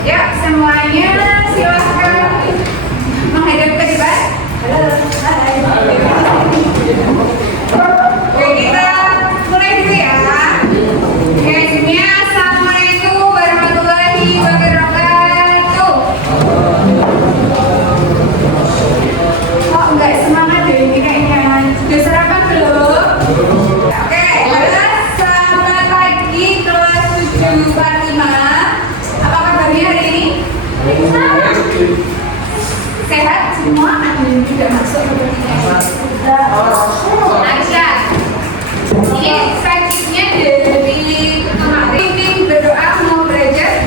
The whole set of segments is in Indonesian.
Ya, semuanya silahkan menghadap ke depan. Halo, hai. Oke, kita mulai dulu ya. Oke, semuanya assalamualaikum warahmatullahi wabarakatuh. Oh, enggak semangat deh ini kayaknya. Sudah sarapan belum? Oke, selamat pagi kelas 745. Apa kabarnya hari ini? Sehat semua? Ada yang tidak masuk ke Aisyah. Ini selanjutnya dari kemarin ini berdoa mau belajar.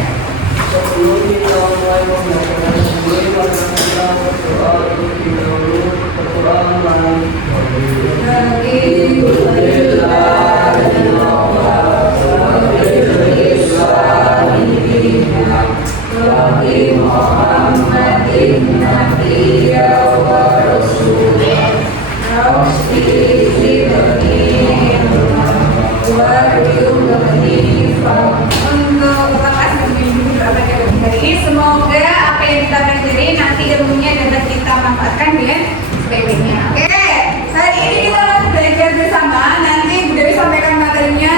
Semoga apa yang kita pelajari nanti ilmunya dapat kita manfaatkan dengan sebaik-baiknya. Oke, hari ini kita akan belajar bersama. Nanti Dewi sampaikan materinya,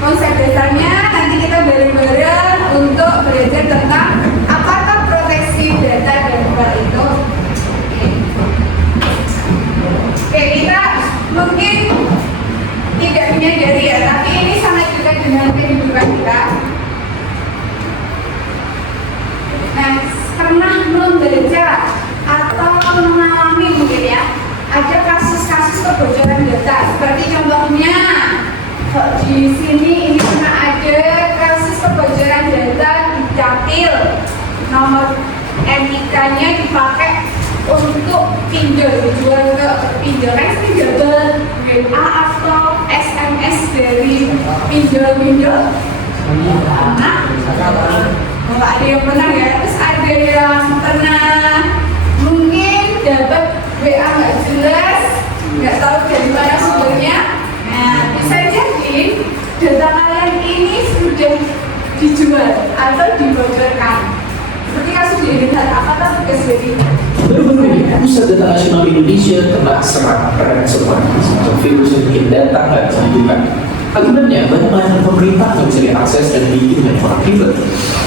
konsep dasarnya. Nanti kita bareng-bareng untuk belajar tentang apakah proteksi data global itu. Oke, kita mungkin tidak menyadari ya, tapi ini sangat dekat dengan kehidupan kita. Nah, pernah membaca atau mengalami mungkin ya, ada kasus-kasus kebocoran data. Seperti contohnya di sini ini pernah ada kasus kebocoran data di Dapil. Nomor NIK-nya dipakai untuk pinjol, dijual ke pinjol, kan pinjol WA atau SMS dari pinjol-pinjol. Kalau ada yang pernah ya, terus ada yang pernah mungkin dapat WA nggak jelas, nggak tahu dari mana sumbernya. Nah, bisa jadi data kalian ini sudah dijual atau dibocorkan. Seperti kasus di Indonesia, apakah tugas dari Baru-baru ini, Pusat Data Nasional Indonesia kena serangan ransomware semacam virus yang bikin data nggak bisa dibuka. Akibatnya, banyak layanan pemerintah nggak bisa diakses dan bikin banyak orang ribet.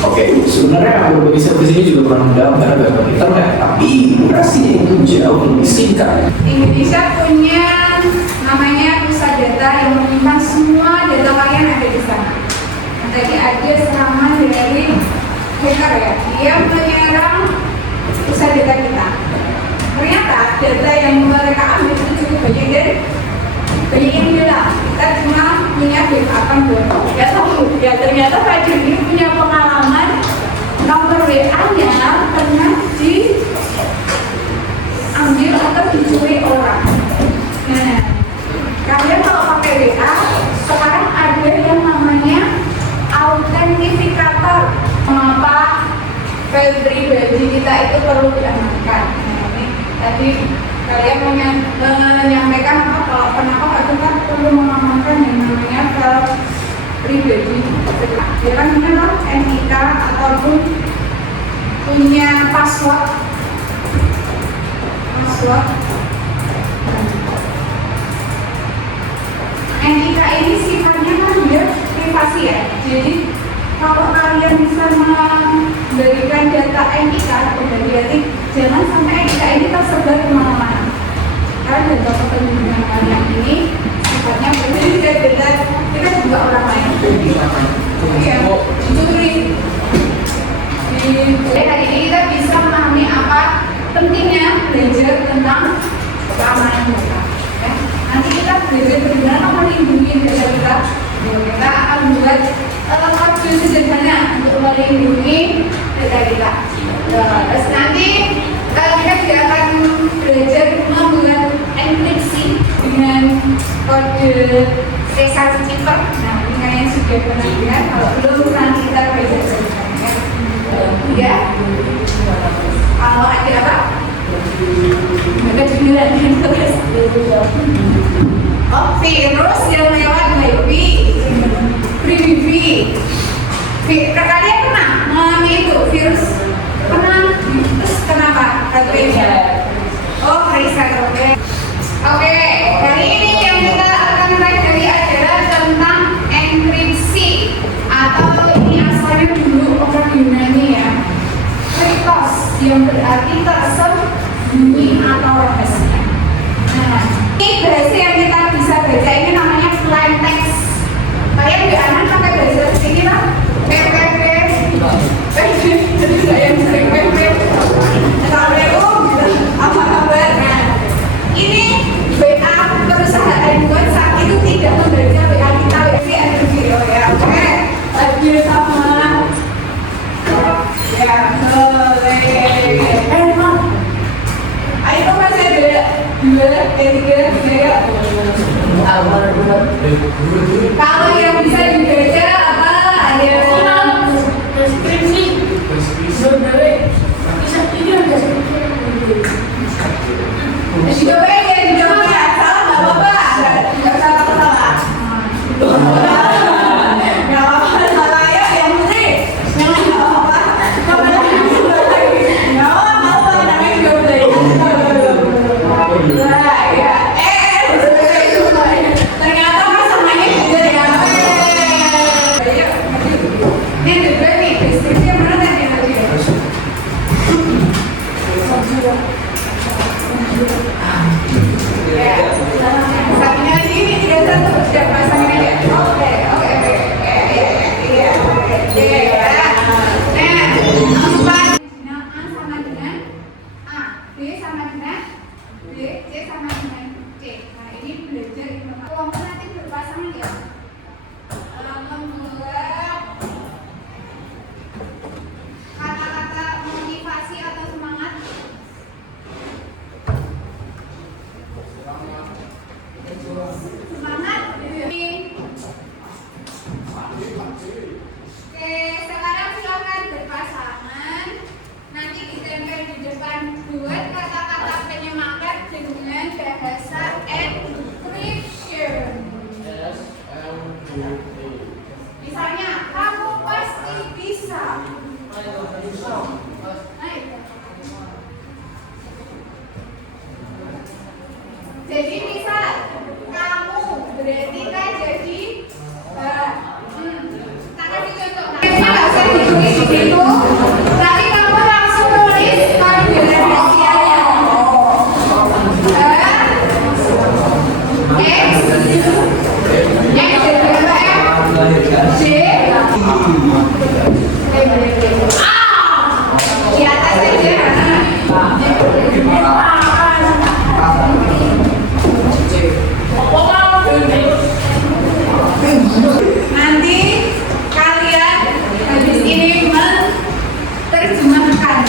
Oke, sebenarnya berbagai service ini juga pernah mendaftar ke internet, tapi durasinya itu jauh lebih singkat. Indonesia punya namanya pusat data yang menyimpan semua data kalian ada di sana. Tadi ada serangan dari hacker ya, dia menyerang pusat data kita. Ternyata data yang mereka ambil itu cukup banyak dan banyak yang hilang. Kita cuma punya backupan doang. Ya tahu, ya ternyata Fajr ini punya pengalaman nomor WA-nya pernah diambil atau dicuri orang. Nah, kalian kalau pakai WA sekarang ada yang namanya autentifikator. Mengapa file pribadi kita itu perlu diamankan? Nah, ini tadi kalian menyampaikan kenapa kita perlu mengamankan yang namanya file pribadi. Ya kan memang NIK ataupun punya password. NIK ini sifatnya kan dia privasi ya. Jadi kalau kalian bisa memberikan data NIK, berarti jangan sampai NIK ini tersebar kemana-mana. Karena data kependudukan kalian ini sifatnya berbeda dengan kita juga orang lain. Iya, dicuri. Jadi hari ini kita bisa memahami apa pentingnya belajar tentang keamanan data. Ya. Nanti kita belajar bagaimana melindungi data kita. Kita akan membuat modul sederhana untuk melindungi data kita. Terus nanti kita juga akan belajar membuat enkripsi dengan kode C-cipher. Nah, ini kalian sudah pernah lihat. Kalau belum, nanti kita belajar bersama. Ya. Kalau ada apa? Maka juga terus. Oh, virus yang lewat Wi-Fi, free Wi-Fi. Kalian pernah mengalami itu virus Yunani ya. Kritos yang berarti tersembunyi atau rahasia. Nah, ini bahasa yang kita bisa baca ini namanya plain text. Kalian di anak pakai bahasa ini lah. PPP. Jadi saya yang sering PPP. Assalamualaikum. Apa kabar? Nah, ini WA perusahaan WhatsApp itu tidak membaca WA kita video ya. Oke. Lagi sama. Ya, emang. Ayo masih ada 2, 3 ya. Kalau yang bisa dibaca apa? Ada deskripsi. Sebenarnya bisa tidak ada. Dicoba ya, dicoba ya. Salah nggak apa-apa. Nggak salah. Nggak apa-apa, salah ya. Yang penting nggak apa-apa. Nggak apa-apa, namanya juga belajar. Ya. Ternyata pasangannya juga ya. Ini juga nih, deskripsi yang mana tadi lagi? Satunya lagi ini 31, siap pasangin aja. Oke. Nah, 4 A sama dengan A, B sama dengan B, C sama dengan C. Nah, ini belajar informasi. Kelompok nanti berpasangan ya. Membuat kata-kata motivasi atau semangat. Semangat. Oke, sekarang silakan berpasangan. Nanti ditempel di depan, buat kata-kata penyemangat dengan bahasa encryption. Misalnya, kamu pasti bisa. Jadi misal kamu berarti kan jadi tak kasih contoh. Nggak usah ditulis di situ. Nanti kamu langsung tulis panggilan rahasianya. Di atas aja. Nanti kalian habis ini menerjemahkan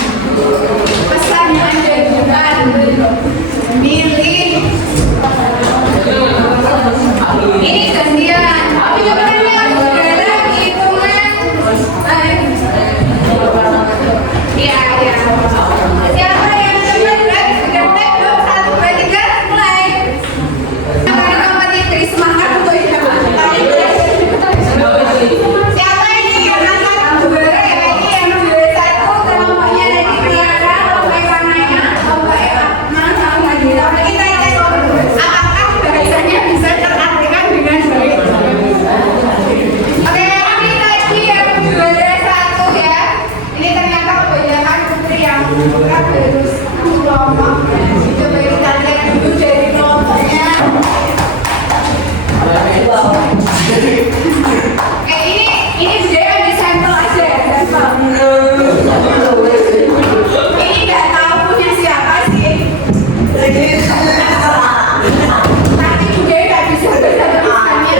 pesan yang ada di depan. Milih. Ini gantian. Tapi coba yang saudara hitungan. Iya. Siapa yang cepat? Sudah belum? 1, 2, 3, mulai. Karena kompetitif semangat untuk hidup. Siapa ini yang angkat juara? Ini yang juara 1. Kelompoknya ada di Tiara, kelompok warnanya, kelompok mana sama lagi. Kelompok kita tes. Apakah bahasanya bisa terartikan dengan baik? Oke, ini lagi yang juara 1 ya. Ini ternyata kebanyakan putri yang bukan harus kelompok. Coba kita lihat dulu dari kelompoknya. Ini dia di sampel aja ya, sampel. Ini nggak tahu punya siapa sih. Tapi juga nggak bisa baca tulisannya.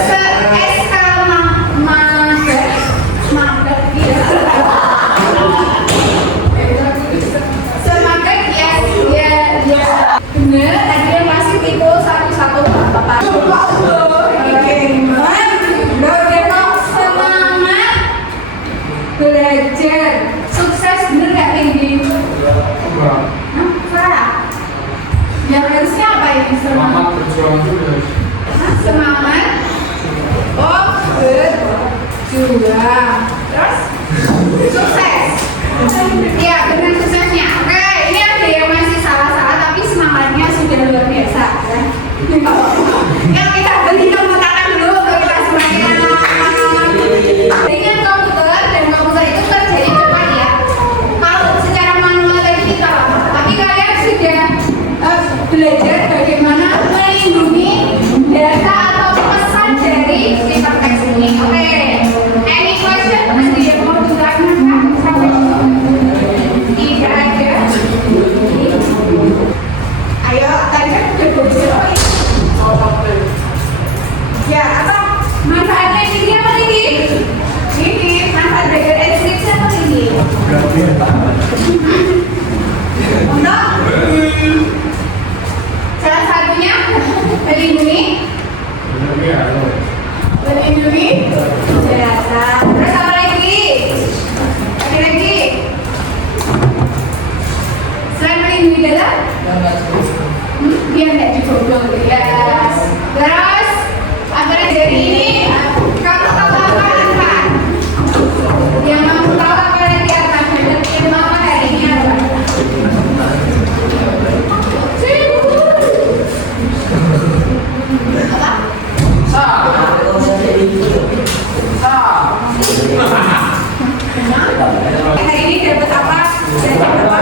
Semangat ya. Semangat ya. Bener, tadi yang masih tipe 1-1 bapak. Semangat belajar, sukses bener nggak tinggi? Salah. Yang harusnya apa ini? Semangat berjuang juga. Semangat. Oh, berjuang. Terus sukses. Ya, benar suksesnya. Oke, ini ada yang masih salah-salah tapi semangatnya sudah luar biasa. Yang kita beli tepuk tangan dulu untuk kita semangat. Dengan komputer dan komputer Biar nggak dibobol ya. Terus apa dari ini? Kamu tahu apa kan? Yang kamu tahu apa lagi apa? Yang mama hari ini apa? Hari ini dapat apa? Dapat apa?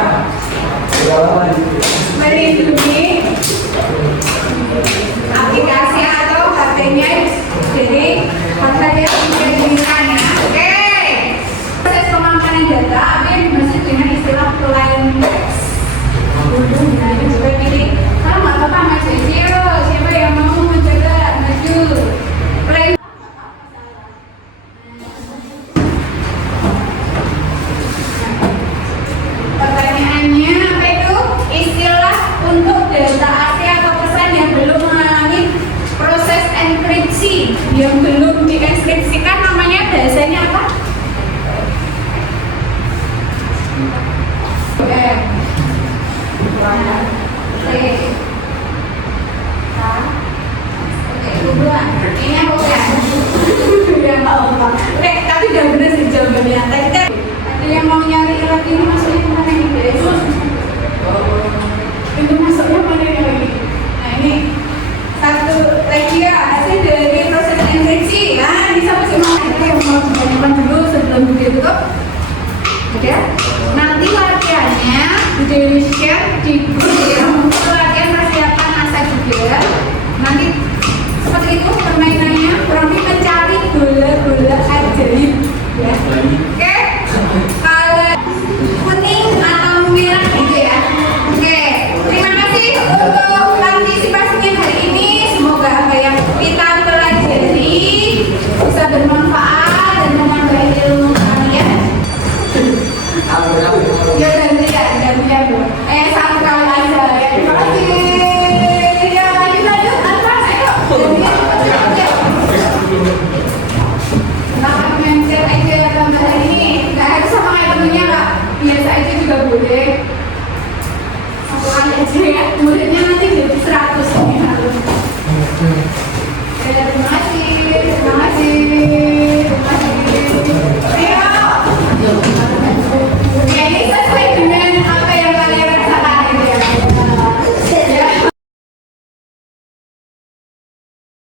Melindungi aplikasi atau HP-nya jadi hal-hal yang diinginkan ya. Oke. Proses pemaparan data apa yang dimaksud dengan istilah plain text. Nah, ini juga pilih. Kalau nggak apa-apa maju. Siapa yang mau mencoba maju? Plain. Pertanyaannya apa itu? Istilah untuk data asli atau pesan yang belum mengalami proses enkripsi, yang belum dienkripsikan namanya bahasanya apa? Ini apa ya? Ya nggak apa. Oke, tapi udah bener sih jawabannya. Tadi ada yang mau nyari lagi ini masuknya kemana nih guys? Pintu masuknya mana nih lagi? Nah ini satu lagi ya hasil dari proses enkripsi. Nah ini sama si Mama itu yang mau ditanyakan dulu sebelum video tutup. Oke? Nanti latihannya di share di grup yang